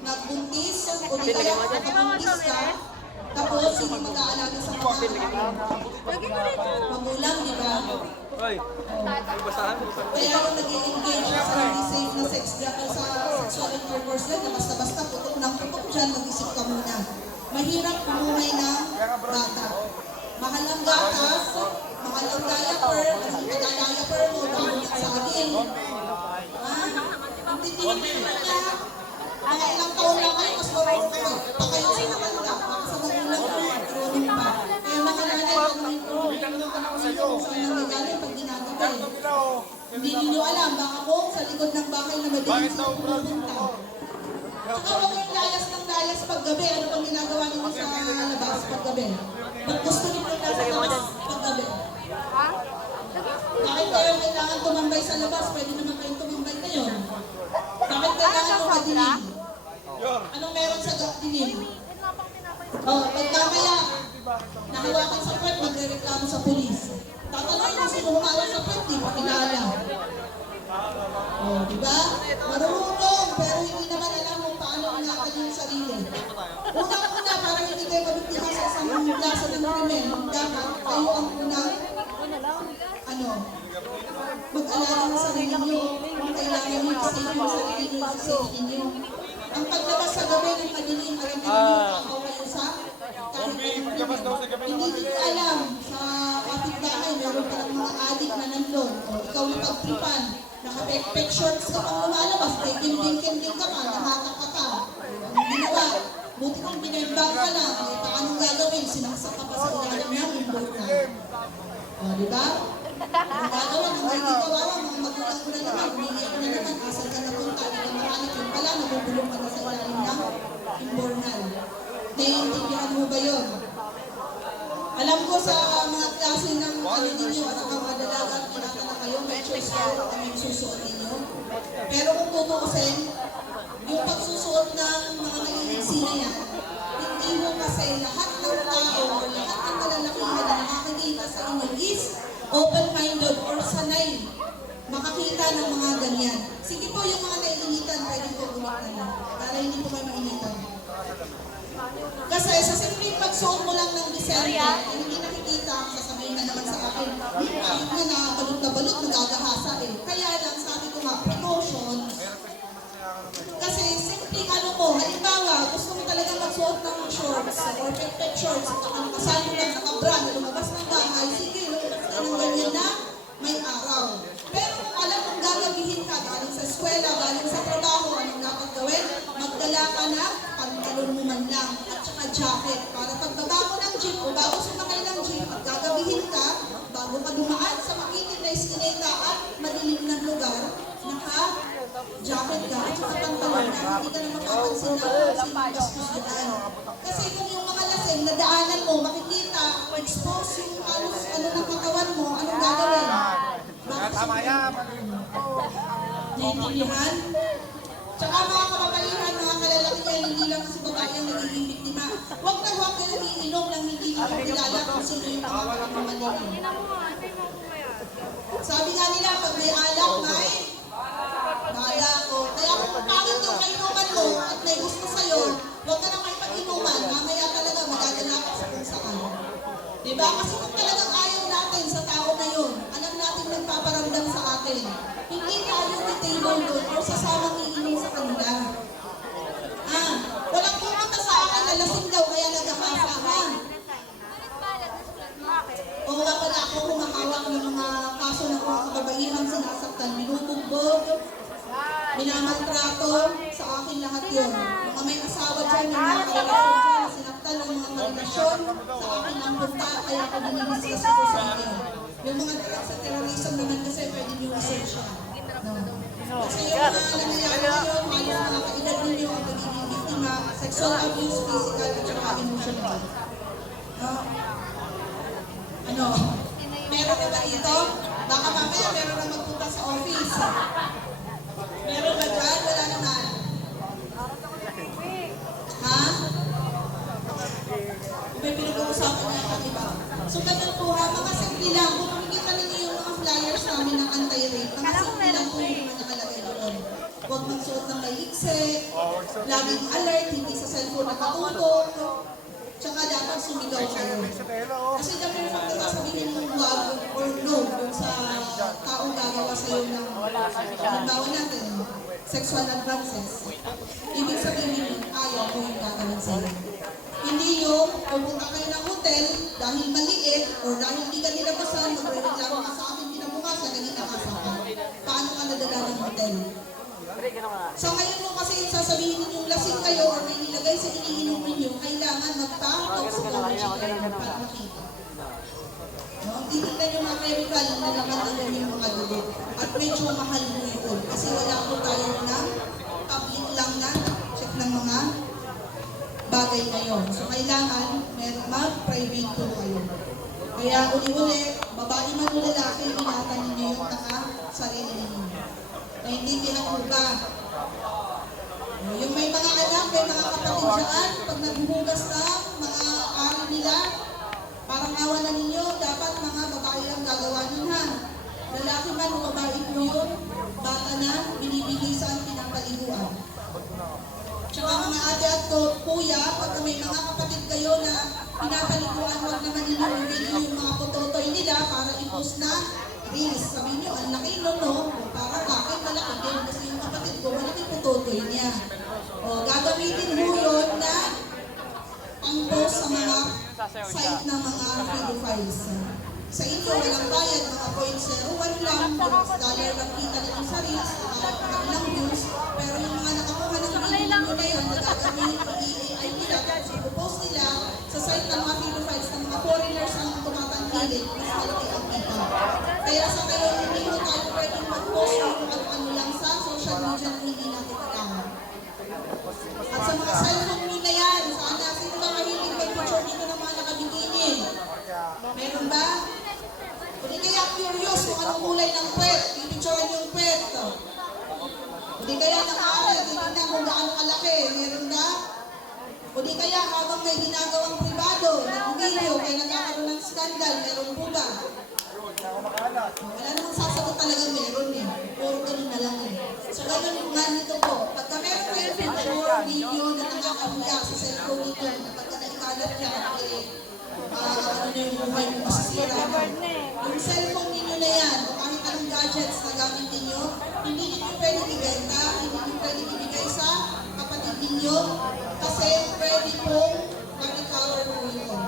nagbuntis, o di kaya nakabuntis ka, tapos hindi mag-aalaga sa bata. Magulang, di ba? Hoy, basahan mo. Kaya yung nag-i-engage sa hindi safe na sex sa sexual intercourse lang, na basta-basta putok ng putok dyan, mag-isip ka muna. Mahirap bumuhay ng bata. mahal ang gatas, mahal ang diaper, diaper mo, dahil ng saging. Ha? Ang titinin niya, mga ilang taon lang kayo, mas marunong kayo. Pa kayo sa matanda, baka sa magulang ko, marunong pa. Kaya mga nanay, marunong po. Saan nangyayari pag ginagawa? Hindi ninyo alam, baka po sa likod ng bahay na madaling sa pupunta. Saka huwag yung layas paggabi. Ano pang ginagawa ninyo sa labas paggabi? Ba't gusto ninyo nasa labas paggabi? Bakit kayo kailangan tumambay sa labas? Pwede naman kayong tumambay ngayon. Bakit kailangan mo madilim? Anong meron sa dilim? Pag mamaya, nahawakan sa puwet, magre-reklamo sa pulis. Tatanungin mo sino humawak sa puwet, di mo kilala. Diba? Marunong, pero hindi naman alam kung paano ingatan yung sarili. Unang-una, para hindi kayo mabiktima sa isang klase ng krimen, dapat kayo ang unang mag-alala ng sarili nyo. Kung kailangan nyo i-save yung sarili nyo, i-save nyo. Ang paglabas sa gabi ng madilim, alam nyo kakaw kayo sa hindi nyo alam sa kapitbahay, meron palang mga adik na nandun. O ikaw na pagtripan, naka-backpack shorts ka pang lumalabas, may kinding-kinding ka pa, nahatak ka pa. Ang ginawa, buti kung binembang ka lang, paano gagawin? Sinaksak ka pa sa ilalim niya, imbol na. O, diba? Ang gagawin, ang hindi kawawa, mga magulang ko na naman, umiiyak na naman, asal ka napunta, nagmahanap yun pala, nagubulong ka na sa ilalim ng imbornal. Naiintindihan mo ba yun? Alam ko sa mga klase ng ano ninyo at saka mga dalaga at pinata na kayo, may choice kayo kung yung susuot ninyo. Pero kung tutuusin, yung pagsusuot ng mga naiinsi na yan, hindi mo kasi lahat ng tao o lahat ng kalalakihan na nakakikita sa inyo is open-minded or sanay makakita ng mga ganyan. Sige po, yung mga naiinitan, pwede po ulit na para hindi po kayo mainitan. Kasi sa simpleng pagsuot mo lang ng December, hindi nakikita ang sasabihin na naman sa akin, kahit na balot na balot, nagagahasa eh. Kaya lang sabi ko nga, precautions. Kasi simpleng ano mo, halimbawa, gusto mo talaga magsuot ng shorts or pet shorts, kasama lang sa kabra, lumabas ng bahay, sige, lumabas ka ng ganyan na may araw. Pero kung alam kung gagabihin ka, galing sa eskwela, galing sa trabaho, anong dapat gawin? Magdala ka na pantalon mo man lang at saka jacket para pagbaba mo ng jeep o bago sumakay ng jeep at gagabihin ka, bago ka dumaan sa makitid na iskineta at madilim ng lugar, naka-jacket ka at saka pantalon na hindi ka na makapansin na sinibastos daan. Kasi kung yung mga lasing na daanan mo, makikita, expose yung halos ano ng katawan mo, anong gagawin? Tama yan. Naiintindihan? Tsaka mga kapapalihan, mga kalalakihan, hindi lang kasi babae ang nagiging biktima. Huwag na huwag kayo iinom ng hindi nyo kilala kung sino yung mga kapapalihan. Sabi nga nila, pag may alak, may baga ako. Kaya kung pangit yung kainuman mo at may gusto sa'yo, huwag ka na may pag-inuman. Mamaya talaga magagala ka sa kung saan. Diba? Kasi kung talagang ayaw natin sa tao na yun, alam natin nagpaparamdam sa atin. Hindi tayo may table doon o sasamang iinom sa kanila. Walang pumunta sa akin na lasing daw kaya nagkakasahan. O wala pala ako humahawak ng mga kaso ng mga kababaihang sinasaktan, binubugbog, minamaltrato, sa akin lahat yun. Mga may asawa dyan, may mga karelasyon dyan, sinaktan ng mga karelasyon, sa akin ang punta, kaya ako diniliskas ko sa akin. Yung mga sa terrorism naman kasi pwede nyo research siya. Kasi yung mga nangyayari ngayon, mga kaedad ninyo ang pagiging biktima, sexual abuse, physical, at saka emotional. Meron na ba dito? Baka mamaya meron na magpunta sa office. Meron ba dyan? Wala naman. Ha? May pinag-uusapan niya ang iba. So, ganun po ha, mga simple lang. Kung makikita ninyo yung mga flyers namin ng anti-rape, mga simple lang po yung mga nakalagay doon. Huwag magsuot ng maiksik, laging alert, hindi sa cellphone nakatutok, tsaka dapat sumigaw kayo. Kasi dapat yung sasabihin mong wag or no dun sa taong gagawa sa'yo ng halimbawa natin, sexual advances. Ibig sabihin yun, ayaw ko yung gagawin sa'yo. Hindi yung pupunta kayo ng hotel dahil maliit or dahil hindi ka nilabasan, magre-reklamo ka sa akin kinabukasan, naging nakasakan. Paano ka nadala ng hotel? So ngayon mo kasi sasabihin ninyong lasing kayo or may nilagay sa iniinom ninyo, kailangan magpa-toxicology kayo para makita. No? Titignan yung mga chemical na naman ng yung mga dugo. At medyo mahal mo yun. Kasi wala po tayo na public lang na check ng mga bagay na yun. So kailangan mag-private po kayo. Kaya uli-uli, babae man o lalaki, ingatan ninyo yung sarili ninyo. Naintindihan ko ba? Yung may mga anak, may mga kapatid dyan, pag naghuhugas na, mga ari nila, parang awa na ninyo, dapat mga babae lang gagawa nun ha. Lalaki man o babae po yun, bata na, binibigay saan pinapaliguan. Tsaka mga ate at kuya, pag may mga kapatid kayo na pinapaliguan, huwag naman ninyo i-video yung mga pototoy nila para i-post na reels. Sabi nyo, ang laki nun, no? Para bakit malaki din? Kasi yung kapatid ko, malaki pototoy niya. O, gagamitin mo yun na pang-post sa mga site ng mga pedophiles. Sa inyo, walang bayad, mga 0.01 lang, dollar lang kita na yung sa reels, mga ilang views, pero yung mga nakakuha ng video mo na yun, nagagamit, i-AI nila, i-post nila sa site ng mga pedophiles, ng mga foreigners ang tumatangkilik, mas malaki ang kita. Kaya sa kayo, hindi mo tayo pwedeng mag-post kung ano lang sa social media na hindi natin kailangan. At sa mga cellphone nila yan, sana, sino ba mahilig mag-picture dito ng mga nakabikini? Meron ba? Hindi kaya curious kung anong kulay ng pet, i-picturean yung pet. Hindi kaya nakaaral, titignan kung gaano kalaki, meron ba? O di kaya habang may ginagawang privado, nag-video, kaya nagkakaroon ng skandal, meron po ba? Wala namang sasagot talaga meron eh. Puro ganun na lang eh. So ganun nga nito po. Pagka meron kayo picture, video na nakakahuya sa cellphone nito, pagka naikalat niya, ano na yung buhay mo masisira mo. Yung cellphone ninyo na yan, o kahit anong gadgets na gamit ninyo, hindi ninyo pwede ibenta, hindi ninyo pwede ibigay sa kapatid ninyo, kasi pwede pong mag-recover po yun.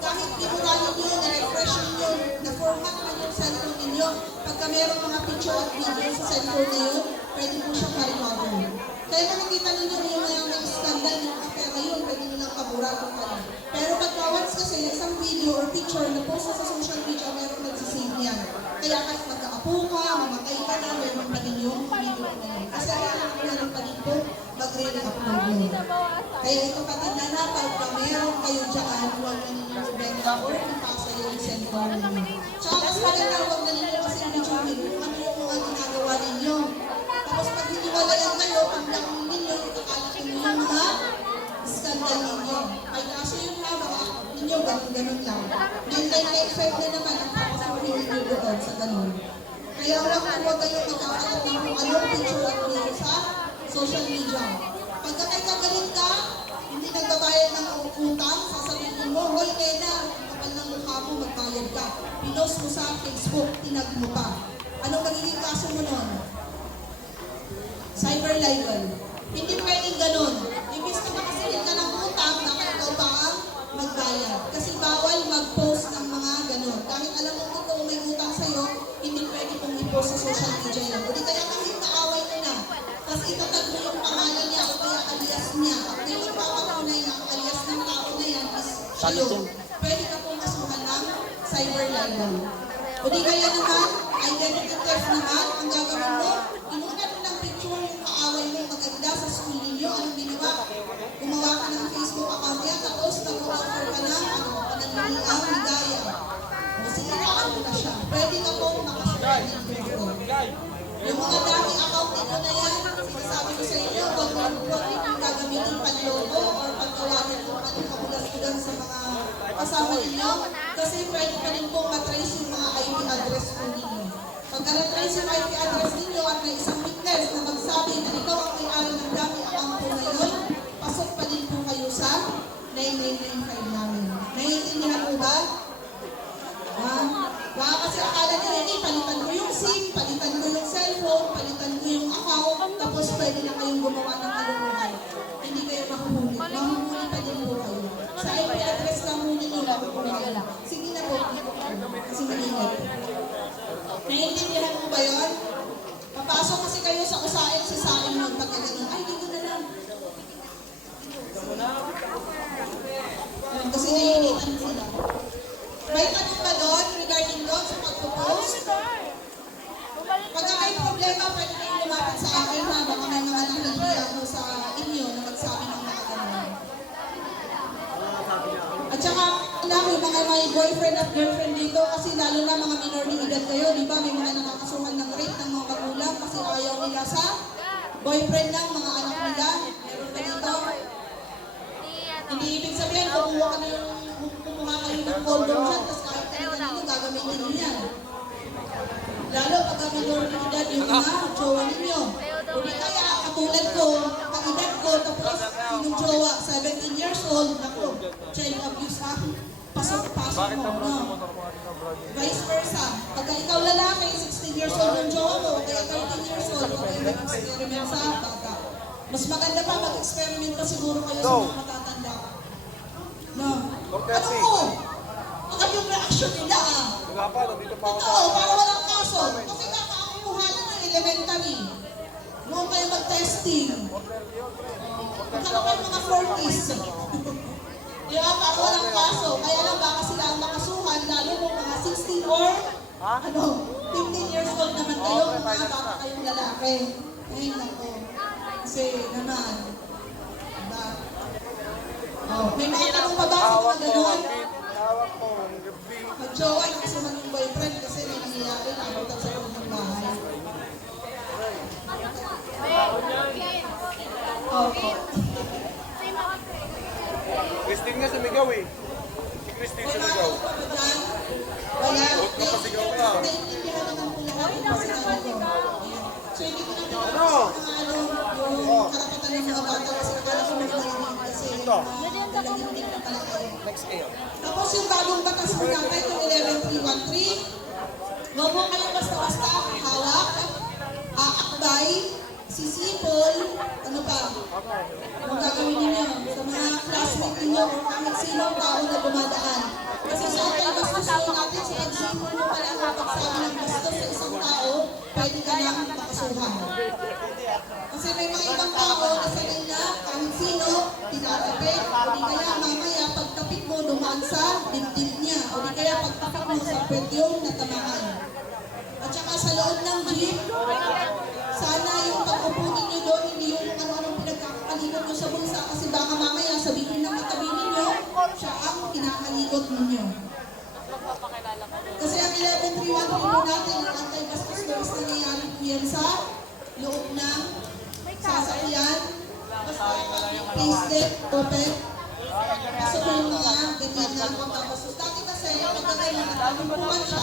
Kahit pinurahin nyo, na-refresh ninyo, na-format man yung cellphone ninyo, pagka mayroong mga picture at video sa cellphone na yun, pwede po siyang ma-recover. Kaya nakikita ninyo yung mga may scandal ng pera yun, pwede nilang kabura kung ano. Pero pagka once kasi isang video or picture na post sa social media, mayroong nagsisave niyan. Kaya kahit magkaapo ka, mamatay ka na, mayroon pa din yung video na yun. Kasi meron pa din po mag-re-upload mo. Kaya ito katanda na, pagka meron kayo dyan, huwag na ninyo ibenta or ipasa yung cellphone ninyo. Tsaka mas maganda, huwag na ninyo kasi video kung ano yung mga ginagawa ninyo. Tapos pag hiniwalayan kayo, pag lang ninyo, ikakalat ninyo yung mga skandal ninyo. Ay kaso yun ha, baka ninyo ganun-ganun lang. Yung 995 na naman ang papasahin ninyo doon sa ganun. Kaya huwag kayong magkakalat ng kung anong picture at video sa social media. Pagka may kagalit ka, hindi nagbabayad ng utang, sasabihin mo, hoy Nena, kapal ng mukha mo, magbayad ka. Pinost mo sa Facebook, tinag mo pa. Anong magiging kaso mo nun? Cyber libel. Hindi pwedeng ganun. Ibig na makasilid ka ng utang, baka ikaw pa ang magbayad. Kasi bawal mag-post ng mga ganun. Kahit alam mo totoo may utang sa'yo, hindi pwede kong i-post sa social media lang. Hindi kaya kahit kaaway mo na. Tapos itatag mo yung pangalan niya o kaya alias niya. At yung ipapatunay na ang alias ng tao na yan is siya yun. Pwede ka pong kasuhan ng cyber libel. O di kaya naman, identity theft naman, ang gagawin mo, inunan mo ng picture yung kaaway mo maganda sa school ninyo, anong ginawa? Gumawa ka ng Facebook account niya, tapos nag-offer ka ng pananiliang ligaya. O siniraan mo na siya. Pwede ka pong makasuhan ng picture. Yung mga dami account ninyo na yan, sinasabi ko sa inyo, huwag yung gagamitin panloko or pagkawalan kung anong kabulas-bulan sa mga kasama ninyo. Kasi pwede pa rin pong matrace yung mga IP address po ninyo. Pagka na-trace yung IP address ninyo at may isang witness na magsabi na ikaw ang may-ari ng dami account po ngayon, pasok pa din po kayo sa 9995 namin. Naiintindihan po ba? Baka kasi akala nyo, hindi, palitan ko yung SIM, palitan ko yung cellphone, palitan ko yung account, tapos pwede na kayong gumawa ng kaluluhan. Hindi kayo mahuhuli. Mahuhuli pa din po kayo. Sa Kasi mainit. Naiintindihan mo ba yun? Papasok kasi kayo sa usain, si Sain nun, pag ganun, ay, dito na lang. Kasi naiinitan sila. May tanong ba doon regarding doon sa pagpo-post? Pagka may problema, pwede kayong lumapit sa akin na baka may mga nahihiya ako sa inyo na magsabi ng mga ganun. At saka, yung mga may boyfriend at girlfriend dito kasi lalo na mga minor de edad kayo, di ba? May mga nakakasuhan ng rape ng mga magulang kasi ayaw nila sa boyfriend ng mga anak nila. Meron ba dito? Hindi ibig sabihin, kumuha kayo ng condom dyan, tapos kahit kanina gagamitin nyo yan. Lalo pag minor de edad yung mga jowa ninyo. O di kaya, katulad ko, pag-edad ko, tapos yung jowa, 17 years old, naku, child abuse ha. Pasok mo, no? Vice versa. Pagka ikaw lalaki, 16 years old yung jowa mo, kaya 13 years old, okay, mag-experiment sa bata. Mas maganda pa mag-experiment pa siguro kayo sa mga matatanda. No? Ano ko? Ang yung reaction nila ah. Wala pa, nandito pa ako. Totoo, para walang kaso. Kasi kakakuha na ng elementary. Noon kayo mag-testing. Magkano kayo mga 40s. Di ba? Para walang kaso. Kaya lang baka sila ang makasuhan, lalo kung mga 16 or 15 years old naman kayo, kung mga baka kayong lalaki. Ay, nako. Kasi naman. Diba? Oh, may mga tanong pa ba sa mga ganun? Tawag ko, gabi. Mag-jowa yung kasuhan yung boyfriend kasi may nangyayari na abutan sa loob ng bahay. Okay. Christine nga sumigaw eh. Si Christine May mga sumigaw. tanong pa ba dyan? Wala. Napasigaw ka. Naiintindihan naman po lahat yung sinabi ko. Ayan. So hindi ko na pinapasok Ano? yung karapatan ng mga bata kasi akala ko mga dalangin kasi dalangin na pala kayo. Next kayo. Tapos yung bagong batas po natin, yung 11313, huwag mo kayong basta-basta hawak, aakbay, sisipol, ano pa? Anong gagawin ninyo sa mga classmate ninyo o kahit sinong tao na dumadaan? Kasi sa ating bastusin natin, sa pagsipol mo pala ang pagsabi ng bastos sa isang tao, pwede ka nang makasuhan. Kasi may mga ibang tao na sanay na kahit sino, tinatapit, o di kaya mamaya pagtapit mo dumaan sa dibdib niya, o di kaya pagtapit mo sa pwede yung natamaan. At saka sa loob ng jeep, sana yung pag-upo ninyo doon, hindi yung ano-anong pinagkakaligot nyo sa bulsa kasi baka mamaya sabihin ng katabi ninyo, siya ang kinakalikot ninyo. Kasi ang 11.3.1 po natin, ang anti-bastos bawas nangyayari po yan sa loob ng sasakyan, basta payslip, open, kasi po yung mga ganyan na pagkabastos. Dati kasi, pagkagayon na talimpuan siya,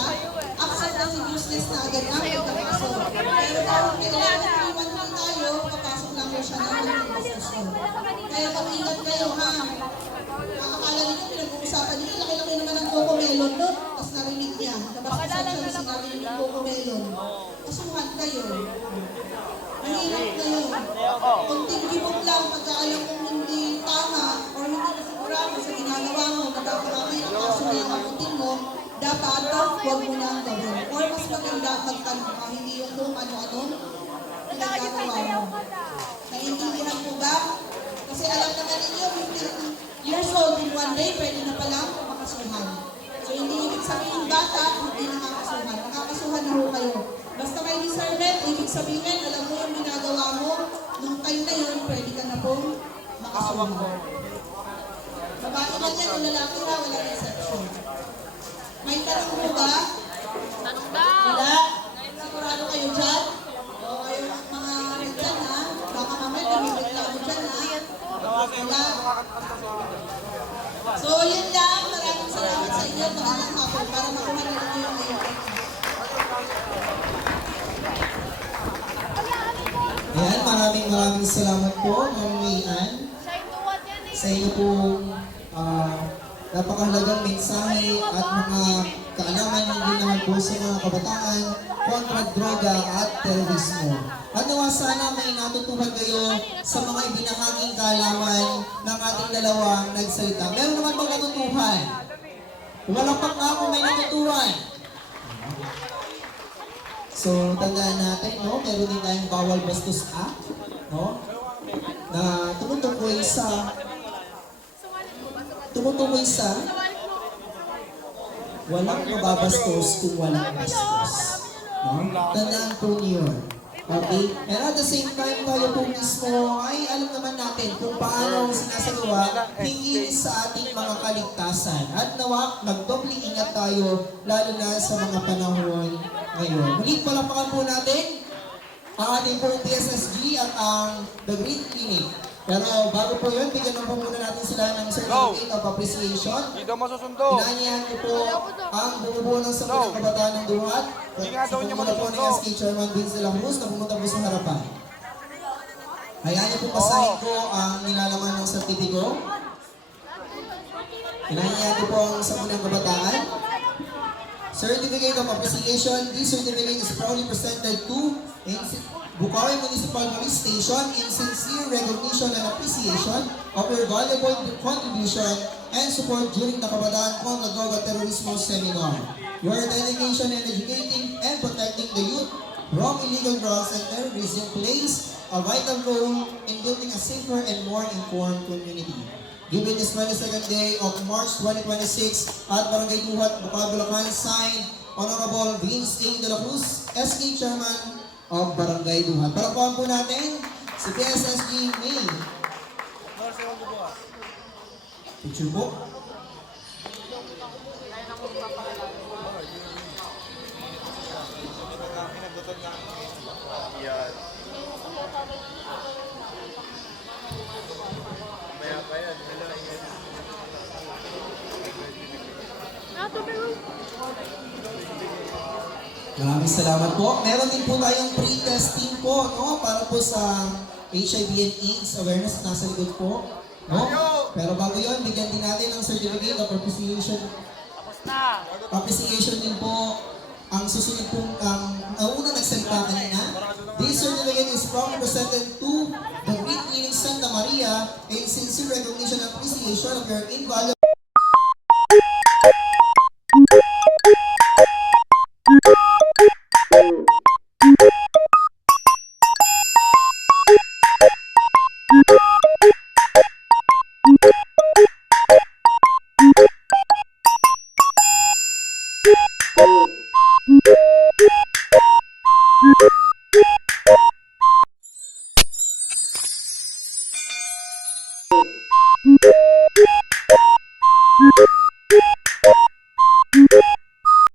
accept as useless na agad ang pagkakaso. Pero dahil kailangan tayo, papasok lang po siya ng pagkakasasyon. Kaya pag-ingat kayo ha. Akala ninyo, pinag-uusapan ninyo, laki-laki naman ang Coco Melon doon, tapos narinig niya. Nabasasan siya yung sinabi ninyo Coco Melon. Kasuhan kayo. Mahirap kayo. Kunting gibok lang, pagka alam kong hindi tama, or hindi nasigurado sa ginagawa mo, magkakamamay ang kaso na yung abutin mo, dapat huwag mo na ang gawin. Or mas maganda magtanong ka, hindi yung kung ano-ano pinagagawa mo. Naiintindihan po ba? Kasi alam naman ninyo, 15 years old in one day, pwede na palang makasuhan. So hindi ibig sabihin bata, hindi nakakasuhan. Nakakasuhan na ho kayo. Basta may discernment, ibig sabihin, alam mo yung ginagawa mo, nung time na yun, pwede ka na pong makasuhan. Babae man yan o lalaki na, walang exception. May tanong mo ba? Tanong daw. Wala? Sigurado kayo dyan? O kayo mga dyan ha? Baka mamaya dumibigla mo dyan ha? Wala? So yun lang, maraming salamat sa inyo. Magandang hapon para makuha nyo yung ngayon. Ayan, maraming salamat po, Ma'am Mayan, Siya yung tuwad yan eh. sa inyo pong napakahalagang mensahe at mga kaalaman hindi naman po sa mga kabataan kontra droga at terorismo. At nawa sana may natutuhan kayo sa mga ibinahaging kaalaman ng ating dalawang nagsalita. Meron naman bang natutuhan? Walang pa nga kung may natutuhan. So, tandaan natin, no? Meron din tayong bawal bastos act, no? Na tumutukoy sa walang mababastos kung walang bastos. No? Tandaan po niyo. Okay? And at the same time, tayo po mismo ay alam naman natin kung paano sinasagawa hinggil sa ating mga kaligtasan. At nawa, nagdobling ingat tayo, lalo na sa mga panahon ngayon. Muling palapakan po natin ang ating pong PSSG at ang The Green Clinic. Pero bago po yun, bigyan lang po muna natin sila ng certificate of appreciation. Hindi daw masusundo. Inaanyahan ko po ang bumubuo ng Sambayan ng Kabataan ng Duhat. Hindi nga daw niya Pumula po ni masusundo. SK Chairman Vince de la Cruz na pumunta po sa harapan. Hayaan niyo po basahin ko ang nilalaman ng sertipiko. Inaanyahan ko po ang Sambayan ng Kabataan. Certificate of Appreciation. This certificate is proudly presented to Bukawi Municipal Police Station in sincere recognition and appreciation of your valuable contribution and support during the Kabataan kontra Droga Terrorismo Seminar. Your dedication in educating and protecting the youth from illegal drugs and terrorism plays a vital role in building a safer and more informed community. Given this 22nd day of March 2026 at Barangay Duhat, Bukawi, Bulacan, signed Honorable Vince A. de la Cruz, SK Chairman of Barangay Duhat. Palakpakan po natin si PSSG May. Picture po. Maraming salamat po. Meron din po tayong pre-testing po, no? Para po sa HIV and AIDS awareness nasa likod po. No? Pero bago yun, bigyan din natin ng certificate of appreciation. Appreciation din po ang susunod pong unang nagsalita kanina. This certificate is proudly presented to the Green Clinic Santa Maria in sincere recognition and appreciation of your invaluable Thank you.